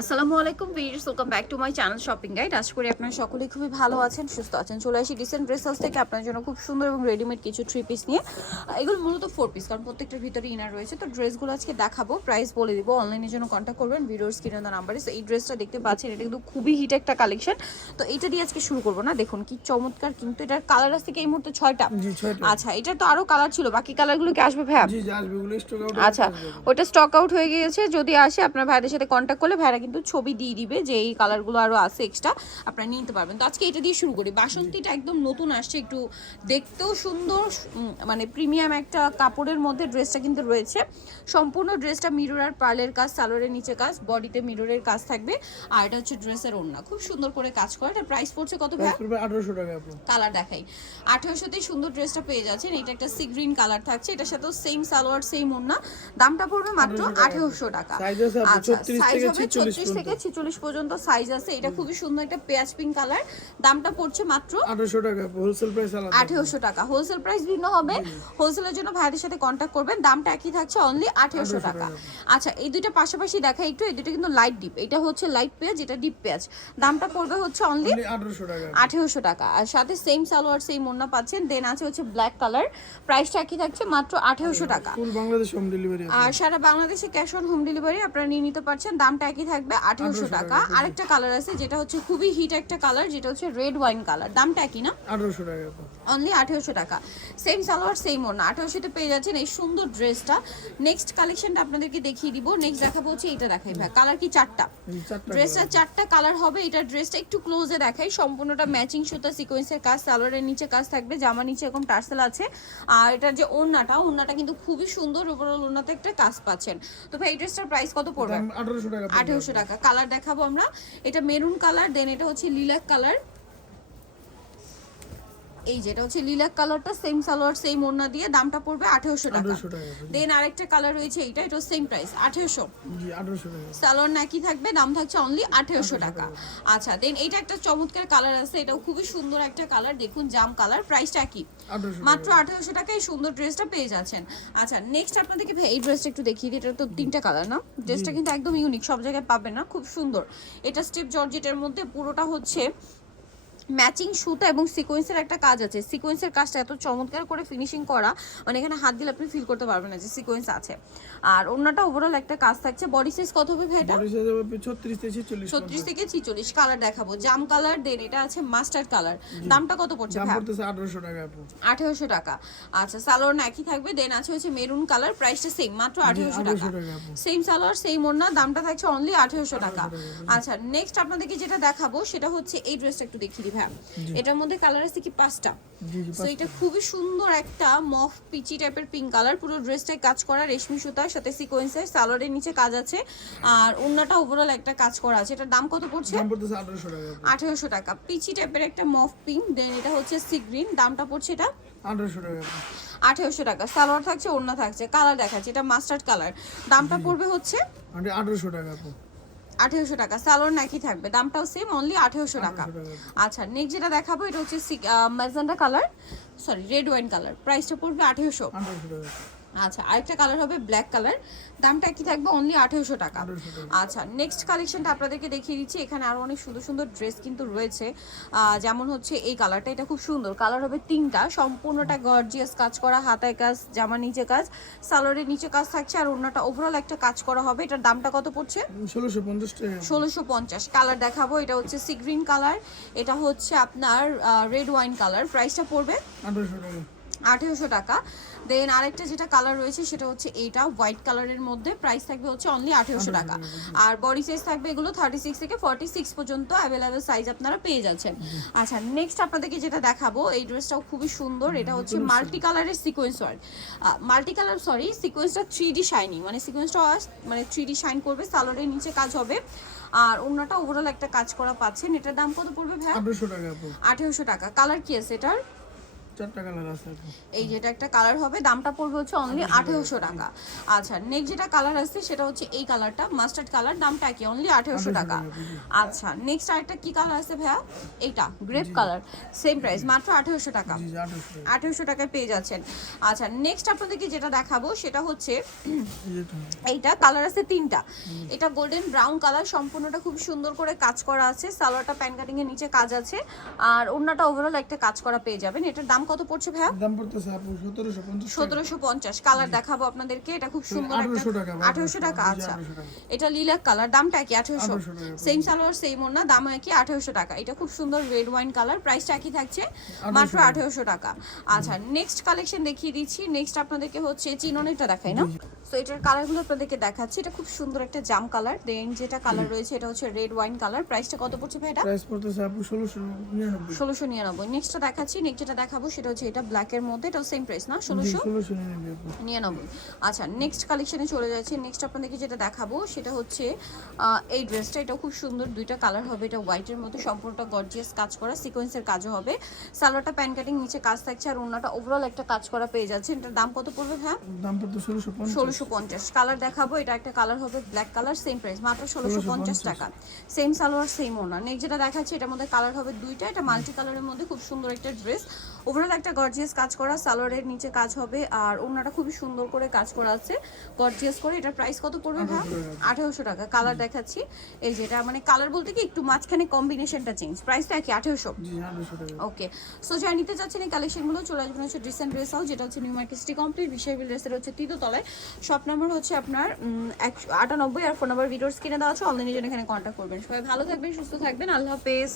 আসসালামু আলাইকুম viewers, welcome back to my channel shopping guide. আশা করি আপনারা সকলেই খুবই ভালো আছেন, সুস্থ আছেন। চলে আসি ডিসেন্ট ড্রেস হাউস থেকে আপনার জন্য খুব সুন্দর এবং রেডিমেড কিছু থ্রি পিস নিয়ে। এগুলো মূলত 4 পিস, কারণ প্রত্যেকটার ভিতরে ইনার রয়েছে। তো ড্রেসগুলো আজকে দেখাবো, প্রাইস বলে দিব। অনলাইনের জন্য কন্ট্যাক্ট করবেন ভিডিওর স্ক্রিনে দেওয়া নাম্বারে। এই ড্রেসটা দেখতে পাচ্ছেন, এটা কিন্তু খুবই হিট একটা কালেকশন। তো এটা দিয়ে আজকে শুরু করবো না, দেখুন কি চমৎকার। কিন্তু এটার কালার আছে কি এই মুহূর্তে 6টা। আচ্ছা, এটা তো আরো কালার ছিল, বাকি কালারগুলো কি আসবে ভাই? জি জি আসবে, ওগুলো স্টক আউট। আচ্ছা, ওটা স্টক আউট হয়ে গিয়েছে। যদি আসে আপনার ভাইদের সাথে কন্ট্যাক্ট করলে ভাইরা কিন্তু ছবি দিয়ে দিবে যে এই কালারগুলো আরো আছে এক্সট্রা, আপনারা নিতে পারবেন। তো আজকে এটা দিয়ে শুরু করি। বাসন্তীটা একদম নতুন আসছে, একটু দেখতেও সুন্দর, মানে প্রিমিয়াম একটা কাপড়ের মধ্যে ড্রেসটা কিন্তু রয়েছে। সম্পূর্ণ ড্রেসটা মিরর আর পার্লের কাজ, সালোয়ারের নিচে কাজ, বডিতে মিররের কাজ থাকবে। আর এটা হচ্ছে ড্রেসের ওড়না, খুব সুন্দর করে কাজ করে। এটা প্রাইস পড়ছে কত ভাই? 1800 টাকা আপু। কালার দেখাই, 1800তেই সুন্দর ড্রেসটা পেয়ে যাচ্ছেন। এটা একটা সি গ্রিন কালার থাকছে, এটার সাথেও সেম সালোয়ার সেম ওড়না। দামটা পড়বে মাত্র 1800 টাকা। সাইজ আছে আপু আচ্ছা, 36 সাইজ থেকে হবে 36 থেকে 46 পর্যন্ত সাইজ আছে। এটা খুবই সুন্দর একটা পেঁয়াজ পিঙ্ক কালার। দামটা পড়ছে মাত্র 1800 টাকা আপু। হোলসেল প্রাইস আলাদা। 1800 টাকা। হোলসেল প্রাইস ভিন্ন হবে, হোলসেলের জন্য ভাইদের সাথে কন্ট্যাক্ট করবেন। দামটা একই থাকছে, অনলি 1800 টাকা। আচ্ছা, এই দুইটা পাশাপাশি দেখা একটু। এই দুটো কিন্তু লাইট ডিপ, এটা হচ্ছে লাইট পেঁয়াজ, এটা ডিপ পেঁয়াজ। দামটা পড়বে হচ্ছে অনলি 1800 টাকা। 1800 টাকা। আর সাথে সেম সালোয়ার সেম ওড়না পাচ্ছেন। দেন আছে হচ্ছে ব্ল্যাক কালার, প্রাইসটা একই থাকছে, মাত্র 1800 টাকা। ফুল বাংলাদেশ হোম ডেলিভারি। আর সারা বাংলাদেশে ক্যাশ অন হোম ডেলিভারি আপনারা নিয়ে নিতে পারছেন। দামটা একই থাকবে, 1800 টাকা। আরেকটা কালার আছে যেটা হচ্ছে খুবই হিট একটা কালার, যেটা হচ্ছে রেড ওয়াইন কালার। দামটা একই না? 1800 টাকা আপু। অনলি 1800 টাকা। সেম সালোয়ার সেম ওড়না, 1800 তে পেয়ে যাচ্ছেন এই সুন্দর ড্রেসটা। নেক্সট কালেকশনটা আপনাদেরকে দেখিয়ে দিব। নেক্সট দেখাবো হচ্ছে এটা, দেখাই ভাই। কালার কি 4টা? ড্রেসটা 4টা কালার হবে। এটা ড্রেসটা একটু ক্লোজে দেখাই। সম্পূর্ণটা ম্যাচিং সুতা সিকোয়েন্সের কাজ, সালোয়ারের নিচে কাজ থাকবে, জামা নিচে এরকম টার্সেল আছে। আর এটার যে ওড়নাটা কিন্তু খুবই সুন্দর, ওভারঅল ওড়নাতে একটা কাজ পাচ্ছেন। তো ভাই এই ড্রেসটার প্রাইস কত পড়বে? 1800 টাকা। 1800 টাকা। কালার দেখাবো আমরা। এটা মেরুন কালার, দেন এটা হচ্ছে লিলাক কালার। এই যেটা হচ্ছে লিলাক কালারটা, সেম সালোয়ার সেম ওড়না দিয়ে। দামটা পড়বে 1800 টাকা। দেন আরেকটা কালার রয়েছে, এটা সেম প্রাইস 1800। জি 1800 টাকা। সালোয়ার নাকি থাকবে, দাম থাকছে অনলি 1800 টাকা। আচ্ছা, দেন এটা একটা চমৎকার কালার আছে, এটাও খুবই সুন্দর একটা কালার, দেখুন জাম কালার। প্রাইসটা কি? মাত্র 1800 টাকায় এই সুন্দর ড্রেসটা পেয়ে যাচ্ছেন। আচ্ছা, নেক্সট আপনাদেরকে এই ড্রেসটা একটু দেখিয়ে দিই। এটা তো 3টা কালার না? ড্রেসটা কিন্তু একদম ইউনিক, সব জায়গায় পাবেন না, খুব সুন্দর। এটা স্টেপ জর্জেটের মধ্যে, পুরোটা হচ্ছে ম্যাচিং সুতা এবং সিকোয়েন্সের একটা কাজ আছে। সিকোয়েন্সের কাজটা এত চমৎকার করে ফিনিশিং করা, মানে এখানে হাত দিলে আপনি ফিল করতে পারবেন না যে সিকোয়েন্স আছে। আর ওন্নাটা ওভারঅল একটা কাজ থাকছে। বডি সাইজ কত হবে ভাই এটা? বডি সাইজ হবে 36 থেকে 46। 36 থেকে 46। কালার দেখাবো, জাম কালার, দেন এটা আছে মাস্টার্ড কালার। দামটা কত পড়ছে দাম ভাই? পড়তেছে 1800 টাকা আপু। 1800 টাকা। আচ্ছা, সালোয়ার না একই থাকবে। দেন আছে হচ্ছে মেরুন কালার, প্রাইসটা সেম, মাত্র 1800 টাকা। সেম সালোয়ার সেম ওড়না, দামটা থাকছে অনলি 1800 টাকা। আচ্ছা, নেক্সট আপনাদেরকে যেটা দেখাবো সেটা হচ্ছে এই ড্রেসটা একটু দেখিয়ে দিই ভাই। এটার মধ্যে কালার আছে কি 5টা। সো এটা খুবই সুন্দর একটা মফ পিচি টাইপের পিঙ্ক কালার। পুরো ড্রেসটাই কাজ করা রেশমি সুতার সাথে সিকোয়েন্সের, সালোয়ারের নিচে কাজ আছে। আর ওড়নাটা ওভারঅল একটা কাজ করা আছে। এটার দাম কত পড়ছে? দাম পড়তেছে 1800 টাকা। 1800 টাকা। পিচি টাইপের একটা মফ পিঙ্ক, দেন এটা হচ্ছে সি গ্রিন। দামটা পড়ছে এটা 1800 টাকা। 1800 টাকা। সালোয়ার থাকছে, ওড়না থাকছে। কালার দেখাচ্ছে, এটা মাস্টার্ড কালার। দামটা পড়বে হচ্ছে 1800 টাকা আপু। 1800 টাকা। সালোয়ার নাকি থাকবে, দামটাও সেম, অনলি 1800 টাকা। আচ্ছা, নেক্সট যেটা দেখাবো এটা হচ্ছে magenta colour, sorry red wine colour. প্রাইসটা পড়বে 1800 টাকা। আচ্ছা, আরেকটা কালার হবে ব্ল্যাক কালার, দামটা কি থাকবে? অনলি 1800 টাকা। আচ্ছা, নেক্সট কালেকশনটা আপনাদেরকে দেখিয়ে দিচ্ছি। এখানে আরো অনেক সুন্দর সুন্দর ড্রেস কিন্তু রয়েছে। যেমন হচ্ছে এই কালারটা, এটা খুব সুন্দর কালার হবে 3টা, সম্পূর্ণটা গর্জিয়াস কাজ করা, হাতায় কাজ, জামা নিচে কাজ, সালোয়ারের নিচে কাজ থাকছে। আর ওড়নাটা ওভারঅল একটা কাজ করা হবে। এটার দামটা কত পড়ছে? 1650 টাকা। 1650। কালার দেখাবো, এটা হচ্ছে সি গ্রিন কালার, এটা হচ্ছে আপনার রেড ওয়াইন কালার। প্রাইসটা পড়বে 1800 টাকা। 1800 টাকা। দেন আরেকটা যেটা কালার রয়েছে সেটা হচ্ছে এইটা হোয়াইট কালারের মধ্যে। প্রাইস থাকবে হচ্ছে অনলি 1800 টাকা। আর বডি সাইজ থাকবে এগুলো 36 থেকে 46 পর্যন্ত অ্যাভেলেবেল সাইজ আপনারা পেয়ে যাচ্ছেন। আচ্ছা, নেক্সট আপনাদেরকে যেটা দেখাবো, এই ড্রেসটাও খুবই সুন্দর। এটা হচ্ছে মাল্টি কালারের sequence work, multi colour sorry, সিকোয়েন্সটা 3D শাইনিং, মানে সিকোয়েন্সটা মানে 3D শাইন করবে। সালোয়ারের নিচে কাজ হবে। আর ওড়নাটা ওভারঅল একটা কাজ করা পাচ্ছেন। এটার দাম কত পড়বে ভাই? 1800 টাকা আপু। 1800 টাকা। কালার কি আছে এটার? 4টা কালার আছে আপু। এই যেটা একটা কালার হবে, দামটা পড়বে হচ্ছে অনলি 1800 টাকা। আচ্ছা নেক্সট যেটা কালার আছে সেটা হচ্ছে এই কালারটা, মাস্টার্ড কালার, দামটা কি অনলি 1800 টাকা। আচ্ছা নেক্সট আরেকটা কি কালার আছে ভাইয়া? এইটা গ্রেপ কালার, সেম প্রাইস মাত্র 1800 টাকা। জি 1800 টাকা। 1800 টাকায় পেয়ে যাচ্ছেন। আচ্ছা নেক্সট আপনাদেরকে যেটা দেখাবো সেটা হচ্ছে এই যেটা এইটা কালার আছে তিনটা। এটা গোল্ডেন ব্রাউন কালার, সম্পূর্ণটা খুব সুন্দর করে কাজ করা আছে, সালোয়ারটা প্যান কাটিং এর নিচে কাজ আছে, আর ওন্নাটা ওভারঅল একটা কাজ করা পেয়ে যাবেন। এটার দাম কত পড়ছে ভাইয়া? দাম পড়তেছে আপু 1750 টাকা। 1750। কালার দেখাবো আপনাদেরকে, এটা খুব সুন্দর একটা 1800 টাকা। 1800 টাকা। আচ্ছা 1800 টাকা। এটা লিলাক কালার, দামটা কি 1800? 1800 টাকা। সেম সালোয়ার সেম ওন্না, দাম কি 1800 টাকা। এটা খুব সুন্দর রেড ওয়াইন কালার, প্রাইসটা কি থাকছে? মাত্র 1800 টাকা। আচ্ছা নেক্সট কালেকশন দেখিয়ে দিচ্ছি। নেক্সট আপনাদেরকে হচ্ছে চিননেরটা দেখাই না, তো এটার কালারগুলো আপনাদেরকে দেখাচ্ছি। এটা খুব সুন্দর একটা জাম কালার, দেন যেটা কালার রয়েছে এটা হচ্ছে রেড ওয়াইন কালার। প্রাইসটা কত পড়ছে ভাই এটা? প্রাইস পড়তেছে আপু 1699। 1699। নেক্সটটা দেখাচ্ছি, নেক্সট যেটা দেখাবো সেটা হচ্ছে এটা ব্ল্যাকের মধ্যে, এটাও সেম প্রাইস না, 1699। 1699 আচ্ছা নেক্সট কালেকশনে চলে যাচ্ছি। নেক্সট আপনাদেরকে যেটা দেখাবো সেটা হচ্ছে এই ড্রেসটা, এটাও খুব সুন্দর, দুইটা কালার হবে। এটা হোয়াইটের মধ্যে সম্পূর্ণটা গর্জিয়াস কাজ করা, সিকোয়েন্সের কাজও হবে, সালোয়ারটা প্যান কাটিং নিচে কাজ থাকছে, আর ওন্নাটা ওভারঅল একটা কাজ করা পেয়ে যাচ্ছে। এটার দাম কত পড়বে হ্যাঁ? দাম পড়তে 1650। 1650। কালার দেখাবো, এটা একটা কালার হবে ব্ল্যাক কালার, সেম প্রাইস মাত্র 1650 টাকা। সেম সালোয়ার সেম ওনা। নেক্সট যেটা দেখাচ্ছি এটার মধ্যে কালার হবে দুইটা, এটা মাল্টি কালারের মধ্যে খুব সুন্দর একটা ড্রেস, ওভারঅল একটা গর্জিয়াস কাজ করা, সালোয়ারের নিচে কাজ হবে, আর ওনাটা খুবই সুন্দর করে কাজ করা আছে গর্জিয়াস করে। এটার প্রাইস কত পড়বে ভাই? 1800 টাকা। কালার দেখাচ্ছি, এই যেটা মানে কালার বলতে কি একটু মাঝখানে কম্বিনেশনটা চেঞ্জ, প্রাইসটা কি 1800? জি 1800 টাকা। ওকে, সো যারা নিতে চাচ্ছেন এই কালেকশনগুলো চলে আসবেন হচ্ছে ডিসেন্ট ড্রেস হাউস, যেটা হচ্ছে নিউ মার্কেট সিটি কমপ্লিট, বিশাল ড্রেসের হচ্ছে তৃতীয়তলায়। শপ নাম্বার হচ্ছে আপনার 98, আর ফোন নাম্বার ভিডিওর স্ক্রিনে দেওয়া আছে, অনলাইনে জন্য এখানে কন্ট্যাক্ট করবেন। সবাই ভালো থাকবেন, সুস্থ থাকবেন, আল্লাহ হাফেজ।